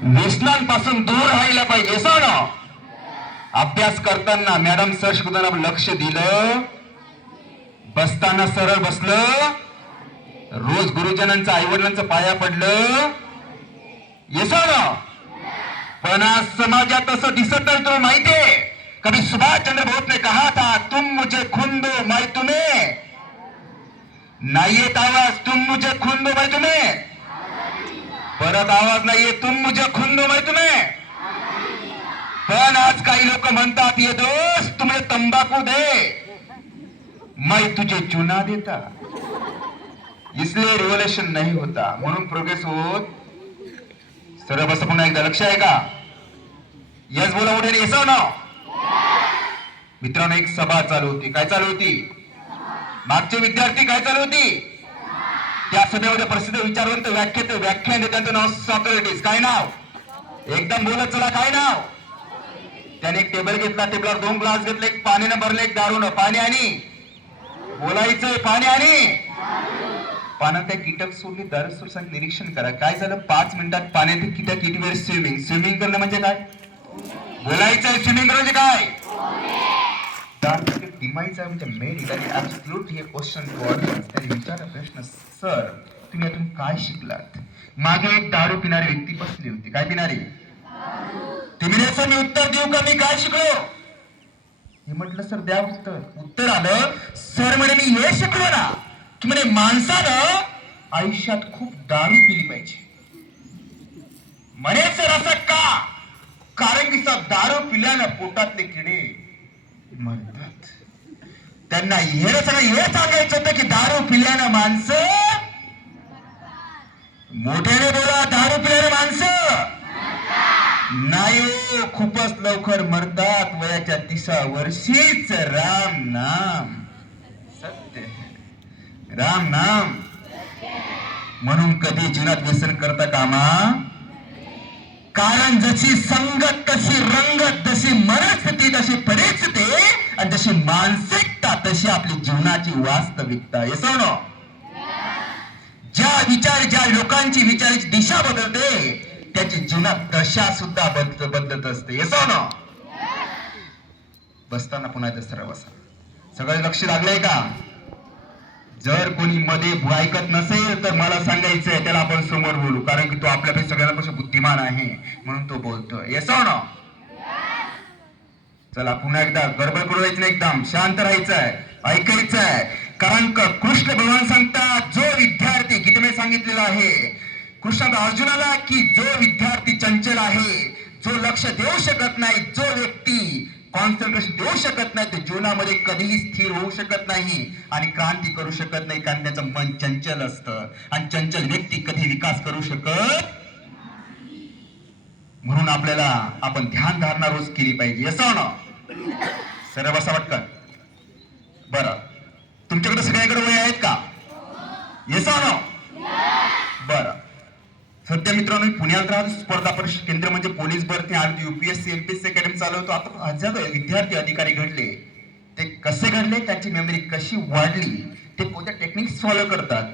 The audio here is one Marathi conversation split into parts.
व्यसनांपासून दूर राहायला पाहिजे. सण अभ्यास करताना मॅडम सर शिकवताना लक्ष दिलं, बसताना सरळ बसलं, रोज गुरुजनांचं आईवडिलांचं पाया पडलं. येसण पण आज समाजात असं दिसत नाही. तुला माहितीये, कभी सुभाष चंद्र बोस ने कहा था तुम मुझे खून दो मैं तुम्हें. नाही येत आवाज, तुम मुझे खून दो मैं तुम्हें. परत आवाज नाहीये, तुम मुझे खून दो मैं तुम्हें. पण आज काही लोक म्हणतात ये दोस्त तुम्हें तंबाकू दे मैं तुझे चुना देता. इसलिए रिव्होल्यूशन नहीं होता, म्हणून प्रोग्रेस होत. सरळ बस. पुन्हा एकदा लक्ष आहे का? यस बोला मोठ्याने. येस ना मित्रांनो, एक सभा चालू होती. काय चालू होती? मागचे विद्यार्थी काय चालू होती? त्या सभेमध्ये प्रसिद्ध विचारवंत व्याख्यान देत, त्यांचं नाव सॉक्रेटिस. काय नाव? एकदम बोलत चला, काय नाव? त्याने एक टेबल घेतला, टेबलवर 2 ग्लास घेतले, एक पाणीनं भरले, एक दारूनं. पाणी आणि बोलायचंय, पाणी आणि पाण्यात त्या कीटक सोडली, दारू सोड. सांग निरीक्षण करा काय झालं. 5 मिनिटात पाण्यात कीटक इट वेअर स्विमिंग. स्विमिंग करणं म्हणजे काय? बोलायचंय. स्विमिंग करणं म्हणजे काय? डिमाईज आहे म्हणजे मेरिट आणि ऍब्सोल्युटली हे क्वेश्चन टू ऑडियन्स. त्याने विचारला प्रश्न, सर तुम्ही यातून काय शिकलात? मागे एक दारू पिणारी व्यक्ती बसली होती. काय पिणारी? तुम्ही सर मी उत्तर देऊ का? मी काय शिकलो? हे म्हटलं सर द्या उत्तर. उत्तर आलं सर म्हणे मी हे शिकलो ना की म्हणे माणसानं आयुष्यात खूप दारू पिली पाहिजे. म्हणे सर असं का? कारण की सर दारू पिल्यानं पोटातले किडे मरतात. त्यांना हे सांगायचं होतं की दारू पिल्यानं माणसं, मोठ्याने बोला, दारू पिल्यानं माणसं नाही हो, खूपच लवकर मरतात. वयाच्या 30व्या वर्षीच. राम नाम सत्य, राम नाम. म्हणून कधी जीवनात व्यसन करता कामा. कारण जशी संगत तशी रंगत, जशी मनस्थिती तशी परिस्थिती, आणि जशी मानसिकता तशी आपली जीवनाची वास्तविकता. येसो ना? ज्या लोकांची विचाराची दिशा बदलते त्याची जीवनात दशा सुद्धा बदलत असते. येसो ना? बसताना पुन्हा सरळ बसा. सगळे लक्ष लागलंय का? जर कोणी मध्ये ऐकत नसेल तर मला सांगायचंय, त्याला आपण समोर बोलू. कारण की तो आपल्यापेक्षा सगळ्यांपेक्षा बुद्धिमान आहे म्हणून तो बोलतोय. येसो ना? चला पुन्हा एकदा गडबड करू द्यायची नाही, एकदम शांत राहायचंय, ऐकायचंय. कारण कृष्ण भगवान सांगतात जो विद्यार्थी, गीतेमध्ये सांगितलेलं आहे कृष्ण अर्जुनाला की जो विद्यार्थी चंचल आहे, जो लक्ष देऊ शकत नाही, जो व्यक्ती कॉन्सन्ट्रेशन देऊ शकत नाही, तो जीवनामध्ये कधीही स्थिर होऊ शकत नाही आणि क्रांती करू शकत नाही. कारण त्याचं मन चंचल असतं आणि चंचल व्यक्ती कधी विकास करू शकत. म्हणून आपल्याला आपण ध्यान धारणा रोज केली पाहिजे. असं ना? सरळ बसा पटकन. बरं, तुमच्याकडे सगळ्याकडे वय आहेत का? येस ना? बरं. सध्या मित्रांनो पुण्यात राहतो. स्पर्धा परीक्षा केंद्र म्हणजे पोलीस भरती आणि UPSC MPSC अकॅडमी चालवतो. आता हजार विद्यार्थी अधिकारी घडले. ते कसे घडले, त्यांची मेमरी कशी वाढली, ते कोणत्या टेक्निक्स फॉलो करतात,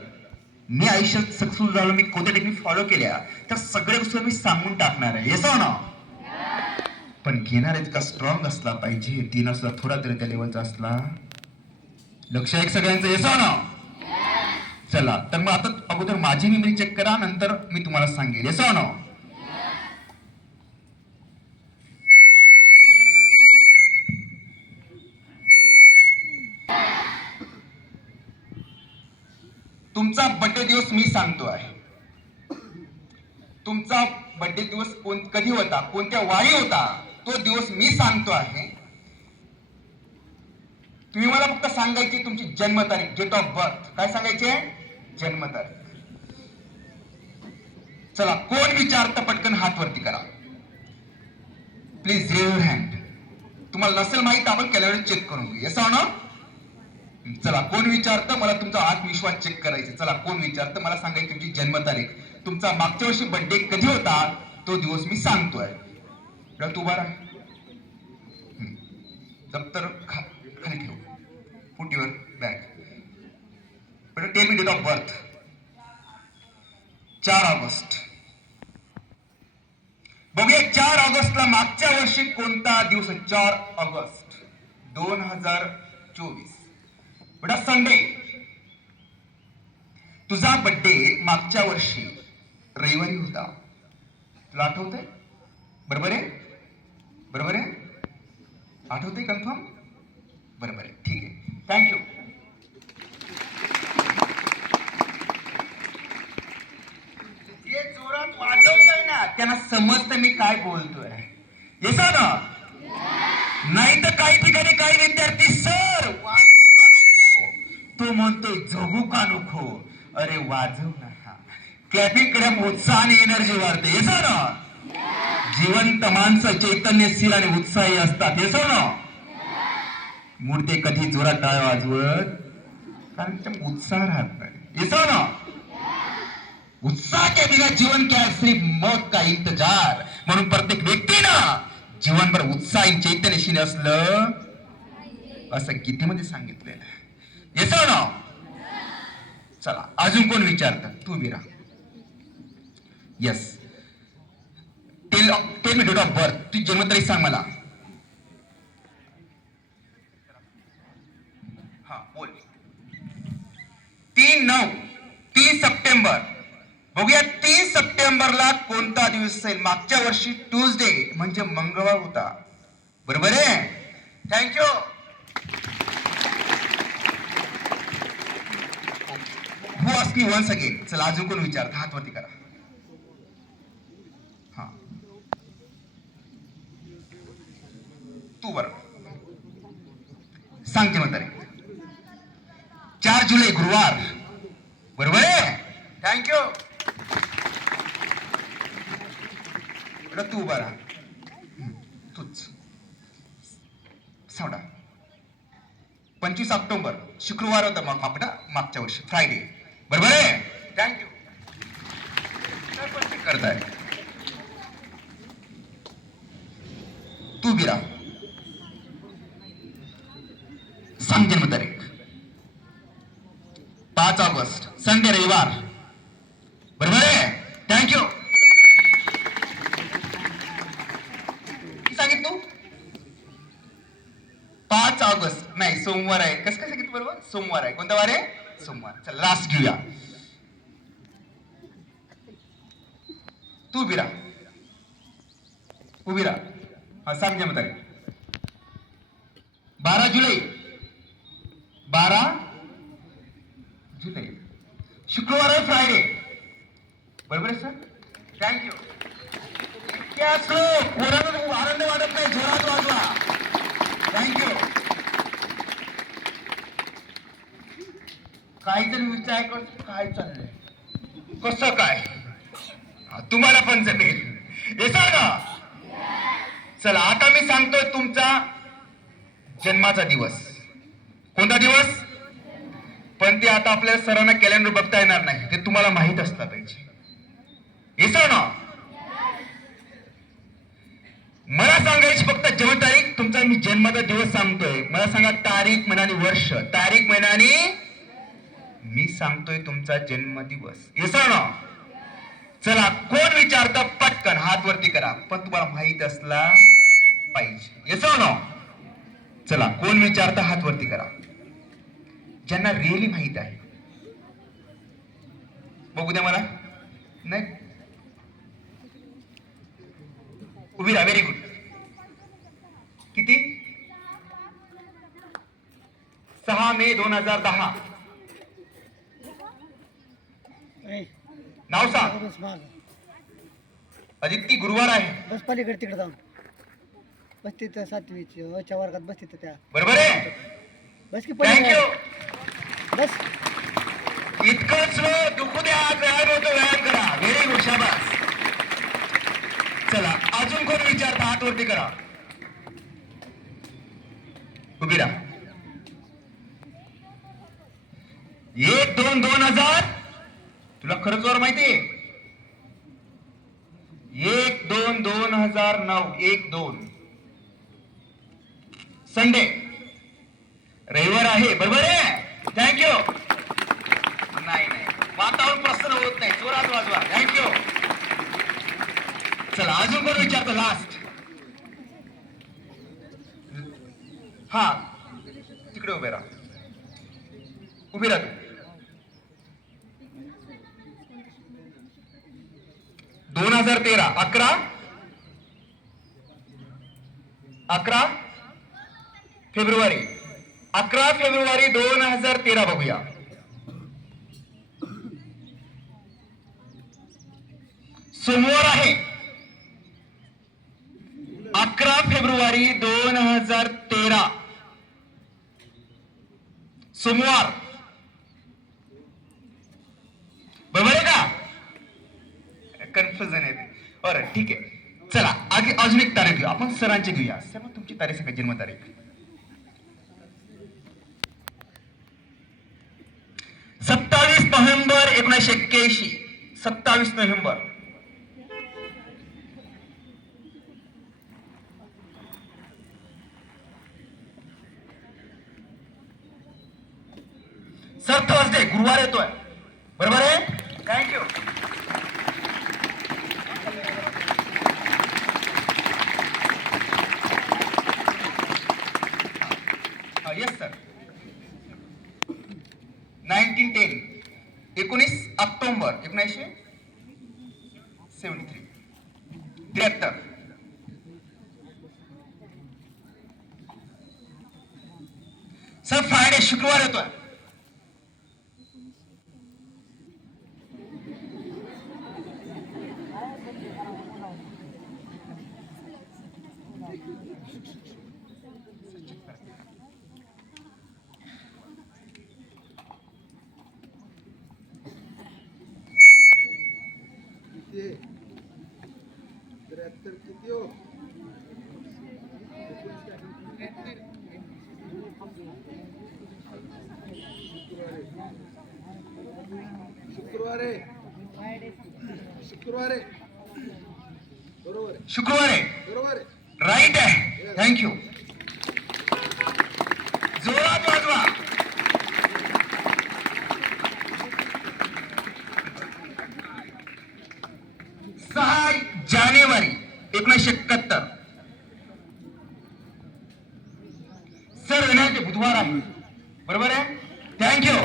मी आयुष्यात सक्सेसफुल झालो, मी कोणत्या टेक्निक फॉलो केल्या, तर सगळ्या गोष्टी मी सांगून टाकणार आहे. येस ना? पण घेणार इतका स्ट्रॉंग असला पाहिजे, ती नसला थोडा तरी त्या लेवलचा असला. लक्ष आहे सगळ्यांचं? येस ना? चला तर मग आता अगोदर माझी मेमरी चेक करा, नंतर मी तुम्हाला सांगेल. येस ना? तुमचा बर्थडे दिवस मी सांगतो आहे. तुमचा बर्थडे दिवस कधी होता, कोणत्या वारी होता, तो दिवस मी सांगतो आहे. तुम्ही मला फक्त सांगायची तुमची जन्मतारीख, डेट ऑफ बर्थ. काय सांगायचे? जन्मतारीख. चला कोण विचारतं पटकन हात वरती करा प्लीज. Raise your hand. तुम्हाला नसेल माहित आपण कॅलेंडर चेक करून घेऊ. येस ना? चला कोण विचारतं? मला तुमचा आत्मविश्वास चेक करायचा. चला कोण विचारतं? मला सांगायची तुमची जन्मतारीख. तुमचा मागच्या वर्षी बर्थडे कधी होता तो दिवस मी सांगतोय. तू उभा राहा. दप्तर खाली ठेव, फुटीवर bag. Tell me date of birth. 4 August बघूया 4 ऑगस्टला मागच्या वर्षी कोणता दिवस? 4 ऑगस्ट 2024 बेटा संडे. तुझा बर्थडे मागच्या वर्षी रविवारी होता. तुला आठवतंय? बरोबर आहे? बरोबर आहे? आठवतंय कन्फर्म? बरोबर आहे. ठीक आहे, थँक्यू. जे जोरात वाजवताय ना त्यांना समजतं मी काय बोलतोय. येसा ना? नाही तर काही ठिकाणी काही विद्यार्थी सर वाजवू का नको, तो म्हणतोय जगू का नको. अरे वाजव ना. क्लॅपिंग कडे उत्साह आणि एनर्जी वाढते. येसा ना? जिवंत माणसं चैतन्यशील आणि उत्साही असतात. येसा ना? मूर्ती कधी जोरात टाळ वाजवत कारण त्याच्या उत्साह राहत नाही. येसा ना? उत्साह के बिना जीवन क्या है, सिर्फ मौत का इंतजार. म्हणून प्रत्येक व्यक्तीनं जीवनभर उत्साही चैतन्यशील असलं असं गीतेमध्ये सांगितलेलं. येसा ना? चला अजून कोण विचारतं? तू विरा. Yes. Tell me date of birth. तुझी जन्मतारीख सांग मला. हा बोल. 3 सप्टेंबर. बघूया 3 सप्टेंबरला कोणता दिवस असेल? मागच्या वर्षी ट्यूजडे म्हणजे मंगळवार होता. बरोबर आहे? थँक्यू. हु आस्क मी वन्स अगेन. चला अजून कोण विचारत? हात वरती करा. हा तू बरं सांग जन्मतारीख. 4 जुलै गुरुवार. बरोबर आहे? थँक्यू. तू बरा. तूच सावडा. 25 ऑक्टोबर शुक्रवार होता मग मागच्या वर्षी फ्रायडे. बरोबर आहे? थँक्यू. करताय तू बिरा. सांग जन्मतारीख. 5 ऑगस्ट संडे रविवार. बरोबर आहे? थँक्यू. सांगितलं तू 5 ऑगस्ट नाही सोमवार आहे. कसं काय सांगितलं? बरोबर सोमवार आहे. कोणता वार आहे? सोमवार. चल लास्ट घेऊया. तू बिरा. उभी राहा. हा सांग जन्मतारीख. 12 जुलै. 12 जुलै शुक्रवार आहे फ्रायडे. बरोबर आहे सर? थँक्यू. आनंद वाटत नाही. जोरात वाजवा. थँक्यू. काही जण विचार करतो काय चाललंय कसं काय. तुम्हाला पण जमेल. येसा ना? चला आता मी सांगतोय तुमचा जन्माचा दिवस. कोणता दिवस? पण ते आता आपल्याला सरांना कॅलेंडर बघता येणार नाही. ते तुम्हाला माहित असलं पाहिजे. येसा ना? मला सांगायची फक्त जन्मतारीख. तुमचा मी जन्माचा दिवस सांगतोय. मला सांगा तारीख महिना आणि वर्ष. तारीख महिना आणि मी सांगतोय तुमचा जन्मदिवस. येसा ना? चला कोण विचारतं? पटकन हात वरती करा. पण तुम्हाला माहित असला पाहिजे. येसा ना? चला कोण विचारतं? हात वरती करा. ज्यांना रिअली माहित आहे. बघू द्या मला. नाही उभी राहा. Very good. किती? 6 मे 2010. नाव सांग. आदित्य गुरुवार आहे. बस पलीकडे तिकडे जाऊन बस तिथं 7वीच्या वर्गात बस तिथं त्या. बरोबर आहे? बस की थँक्यू. बस इतकंच दुखू द्या. व्यायाम होतो. व्यायाम करा. Very good. शाबास. चला अजून कोण विचारता? हात वरती करा. उभी राहा. 1-2-2000. तुला खरंच वर माहितीये? 1-2-2009. 1-2 संडे रविवार आहे. बरोबर आहे? थँक्यू. नाही वातावरण प्रसन्न होत नाही. जोरात वाजवा. थँक्यू. चला अजून कोण विचारतो लास्ट. हा तिकडे उभे राहा, उभी राहा तू. 2013 11 फेब्रुवारी 2013 बघूया. सोमवार आहे. 11 फेब्रुवारी 2013 सोमवार. बरोबर आहे का? कन्फ्युजन आहे. बरं ठीक आहे. चला आगे अजून एक तारीख घेऊ आपण. सरांची घेऊया. सर मग तुमची तारीख सांगा, जन्मतारीख. 27 नोव्हेंबर 1981. 27 नोव्हेंबर. सर थर्सडे गुरुवार येतोय. बरोबर आहे. Thank you. Yes sir. 1910 19 October 1973. 73. Sir Friday शुक्रवार येतोय. किती हो? शुक्रवार बरोबर. शुक्रवार आहे. बरोबर राईट आहे. थँक्यू. जोरात वाजवा. 6 जानेवारी 1971. सर विनायक बुधवार आहे. बरोबर आहे. थँक्यू.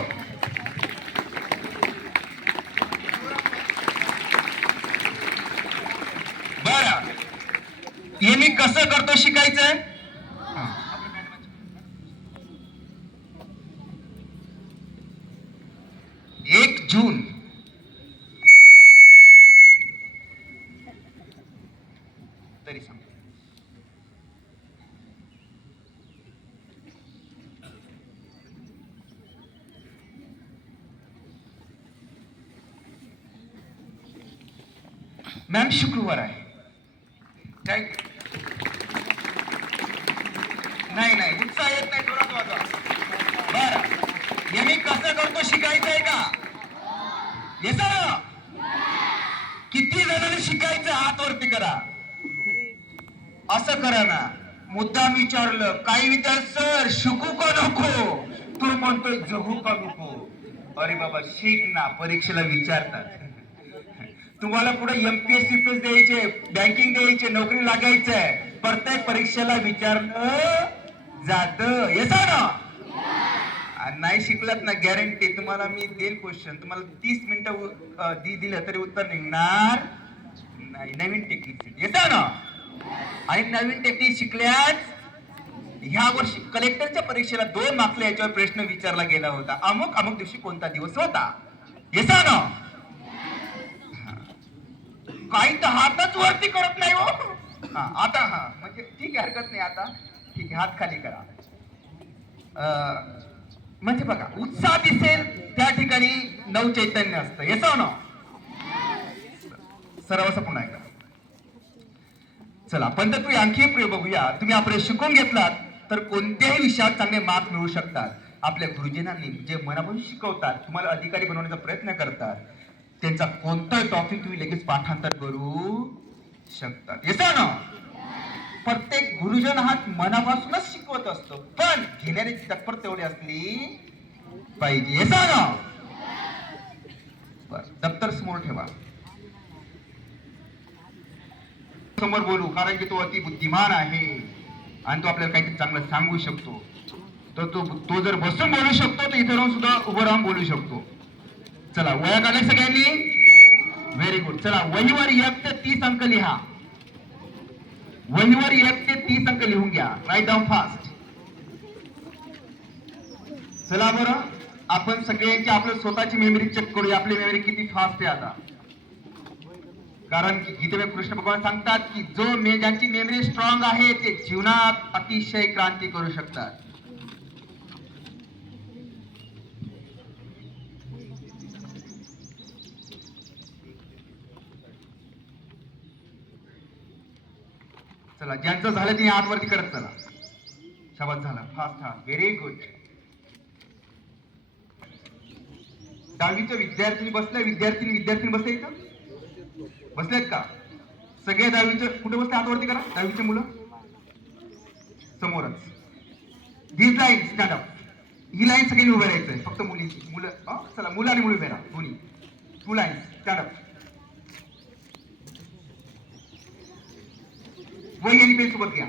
बर हे मी कसं करतो शिकायचंय. 1 जून तरी सांग. मॅम शुक्रवार आहे. थँक्यू. नाही उत्साह येत नाही. जोरात वाजवा. बरं हे मी कसं करतो शिकायचंय का? येस ना. किती जणांनी शिकायचं हात वरती करा. असं करा ना. मुद्दाम विचारलं काही विचार सर शिकू का नको. तू म्हणतोय जगू का नको. अरे बाबा शिक ना. परीक्षेला विचारतात. तुम्हाला पुढे MPSC युपीएससी द्यायचे, बँकिंग द्यायचे, नोकरी लागायचंय. प्रत्येक परीक्षेला विचारलं जात. येस ना. नाही शिकलात ना गॅरंटी तुम्हाला मी देईन क्वेश्चन. तुम्हाला 30 मिनिटं दिलं तरी उत्तर निघणार नाही. नवीन टेक्निक येस ना. आणि नवीन टेक्निक शिकल्यास ह्या वर्षी कलेक्टरच्या परीक्षेला 2 मार्कला याच्यावर प्रश्न विचारला गेला होता. अमुक दिवशी कोणता दिवस होता. येस ना. काही तर हातच वरती करत नाही हो. आता म्हणजे ठीक आहे हरकत नाही. आता ठीक आहे हात खाली करा. म्हणजे बघा उत्साह दिसेल त्या ठिकाणी नवचैतन्य असतं. येस ना. सरावाचा पुन्हा एकदा. चला पंतप्रधान आणखी एक प्रयोग बघूया. तुम्ही आपले शिकून घेतलात तर कोणत्याही विषयात चांगले मार्क मिळवू शकतात. आपल्या गुरुजनांनी जे मनापासून शिकवतात तुम्हाला अधिकारी बनवण्याचा प्रयत्न करतात त्यांचा कोणताही टॉपिक तुम्ही लगेच पाठांतर करू शकतात. येस ना. प्रत्येक गुरुजन हा मनापासूनच शिकवत असतो पण घेण्याची तत्पर तेवढी असली पाहिजे. येस ना. बस दप्तर समोर ठेवा. समोर बोलू, कारण की तो अति बुद्धिमान आहे आणि तो आपल्याला काहीतरी चांगलं सांगू शकतो. तर तो जर बसून बोलू शकतो, तर इथे राहून सुद्धा उभं राहून बोलू शकतो. चला, वया काढल्या सगळ्यांनी? Very good. चला, वहीवर 1 ते 30 अंक लिहा. वहीवर 1 ते 30 अंक लिहून घ्या. Write down fast. चला बरं, आपण सगळ्यांची आपलं स्वतःची मेमरी चेक करूया. आपली मेमरी किती फास्ट आहे आता. कारण की गीतेमध्ये कृष्ण भगवान सांगतात की ज्यांची मेमरी स्ट्रॉंग आहे ते जीवनात अतिशय क्रांती करू शकतात. चला, ज्यांचं झालं ते आतवरती करत चला. शाबास, झालं. फास्ट हा, व्हेरी गुड. दहावीचे विद्यार्थी बसले इथं? बसलेत का? सगळे दहावीचे कुठे बसले? हातवरती करा. दहावीचे मुलं समोरच. दिस लाईन स्टँड अप. ही लाईन सगळ्यांनी उभे राहायचंय, फक्त मुलीची. चला, मुलं आणि मुली उभे राहा, दोन्ही. 2 लाईन स्टँड अप. वही आणि पेन सोबत घ्या.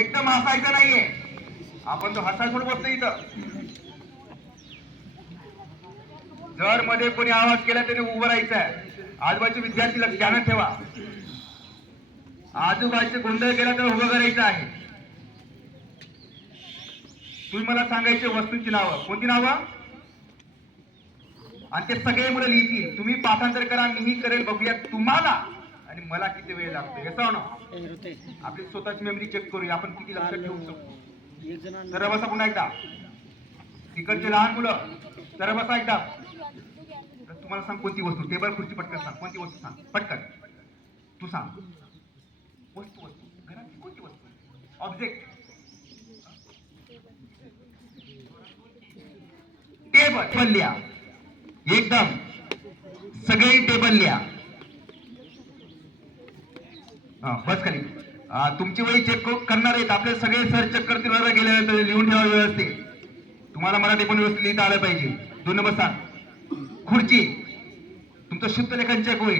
एकदम हसायचं नाहीये. आपण तो हसायला थोडं बसतो इथं. जर मध्ये कोणी आवाज केला त्याने उभं राहायचं आहे. आजूबाजूचे विद्यार्थी ध्यानात ठेवा. आजूबाजूचे गोंधळ केला तर उभं करायचं आहे. तुम्ही मला सांगायचे वस्तूंची नावं. कोणती नावं? आणि ते सगळे मुलं लिहितील. तुम्ही पाठांतर करा, मीही करेल. बघूया तुम्हाला आणि मला किती वेळ लागतो. येतो ना? आपली स्वतःची मेमरी चेक करूया, आपण किती लक्षात ठेवू शकतो. तर बसा पुन्हा एकदा. तिकडचे लहान मुलं तर बसा एकदा. तुम्हाला सांग कोणती वस्तू? टेबल, खुर्ची, पटकन सांग. कोणती वस्तू सांग पटकन. तू सांग. वस्तू घरातली कोणती वस्तू? ऑब्जेक्ट. टेबल लिहा. एकदम सगळे टेबल लिहा. बस खाली. तुमची वही चेक करणार आहेत. आपले सगळे सर चेक करतील. गेल्यानंतर लिहून ठेवा व्यवस्थित. तुम्हाला मराठी पण व्यवस्थित लिहिता आलं पाहिजे. 2 नंबर सांग. खुर्ची. तुमचं शुद्ध लेखन चेक होईल.